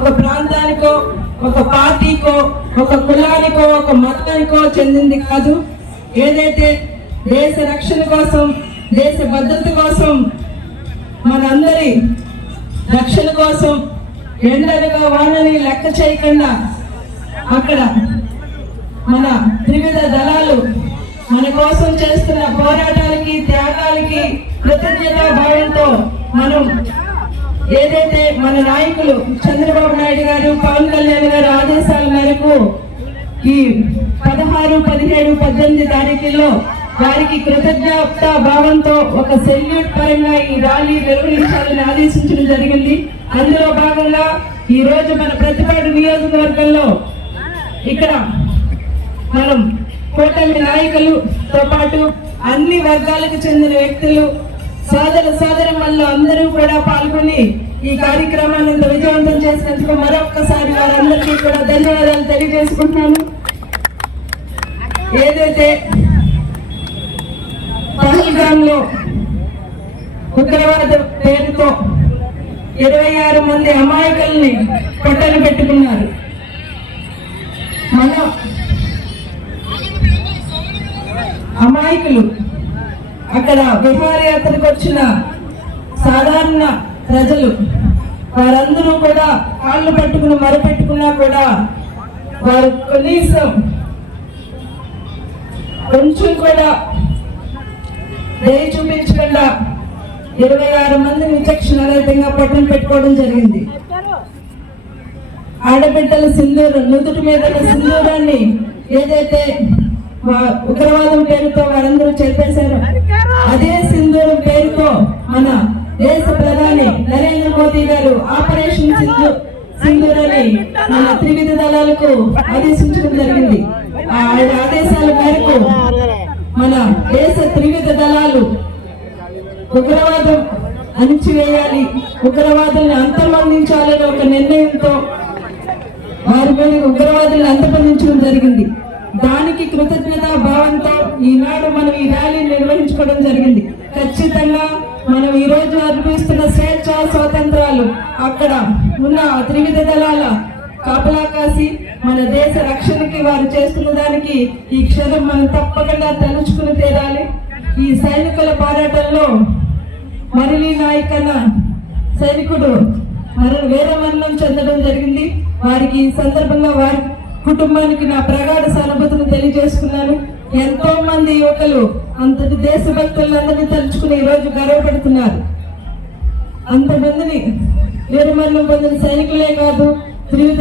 ఒక ప్రాంతానికో ఒక పార్టీకో ఒక కులానికో ఒక మతానికో చెందింది కాదు. ఏదైతే దేశ రక్షణ కోసం దేశ భద్రత కోసం మనందరి రక్షణ కోసం ఎండలుగా వానని లెక్క చేయకుండా అక్కడ మన త్రివిధ దళాలు మన కోసం చేస్తున్న పోరాటాలకి త్యాగాలకి కృతజ్ఞతా భావంతో మనం ఏదైతే మన నాయకులు చంద్రబాబు నాయుడు గారు పవన్ కళ్యాణ్ గారు ఆదేశాల మేరకు ఈ పదహారు పదిహేడు పద్దెనిమిది తారీఖుల్లో వారికి కృతజ్ఞత భావంతో ఒక సెల్యూట్ పరంగా ఈ ర్యాలీ నిర్వహించాలని ఆదేశించడం జరిగింది. అందులో భాగంగా ఈ రోజు మన ప్రతిపాడు నియోజకవర్గంలో ఇక్కడ మనం కూటమి నాయకులతో పాటు అన్ని వర్గాలకు చెందిన వ్యక్తులు సోదర సోదరమ్మల్లో అందరూ కూడా పాల్గొని ఈ కార్యక్రమాన్ని విజయవంతం చేసినందుకు మరొక్కసారి వారందరికీ కూడా ధన్యవాదాలు తెలియజేసుకుంటున్నాను. ఏదైతే పహల్గాంలో ఉగ్రవాద పేరుతో ఇరవై ఆరు మంది అమాయకుల్ని పొట్టలు పెట్టుకున్నారు. మన అమాయకులు అక్కడ విహారయాత్రకు వచ్చిన సాధారణ ప్రజలు వారందరూ కూడా కాళ్ళు పట్టుకుని మరపెట్టుకున్నా కూడా వారు కనీసం కొంచెం కూడా దయ చూపించకుండా ఇరవై ఆరు మంది విచక్షణ రహితంగా పట్టణం పెట్టుకోవడం జరిగింది. ఆడబిడ్డల సింధూరం నుదుటి మీద సింధూరాన్ని ఏదైతే ఉగ్రవాదం పేరుతో వారందరూ చెప్పేశారు. అదే సింధూరం పేరుతో మన దేశ ప్రధాని నరేంద్ర మోదీ గారు ఆపరేషన్ సింధు సింధూరాన్ని మన త్రివిధ దళాలకు ఆదేశించడం జరిగింది. ఆయన ఆదేశాల మేరకు మన దేశ త్రివిధ దళాలు ఉగ్రవాదం అణిచివేయాలి ఉగ్రవాదుల్ని అంతర్మందించాలని ఒక నిర్ణయంతో వారి మీద ఉగ్రవాదుల్ని అంతపందించడం జరిగింది. దానికి కృతజ్ఞత భావంతో ఈనాడు మనం ఈ ర్యాలీ నిర్వహించుకోవడం జరిగింది. ఖచ్చితంగా మనం ఈ రోజు అనుభవిస్తున్న స్వేచ్ఛ స్వాతంత్రాలు అక్కడ ఉన్న త్రివిధ దళాల కాపలా కాసి మన దేశ రక్షణకి వారు చేస్తున్న దానికి ఈ క్షణం మనం తప్పకుండా తలుచుకుని తీరాలి. ఈ సైనికుల పోరాటంలో మరిలీ నాయకన్న సైనికుడు మర వేరే మరణం చెందడం జరిగింది. వారికి ఈ సందర్భంగా వారి కుటుంబానికి నా ప్రగాఢ సానుభూతిని తెలియజేసుకున్నాను ఎంతో మంది యువకులు అంతటి దేశభక్తులందరినీ తలుచుకుని ఈ రోజు గర్వపడుతున్నారు. అంతమందిని వీరమరణం పొందిన సైనికులే కాదు త్రివిధ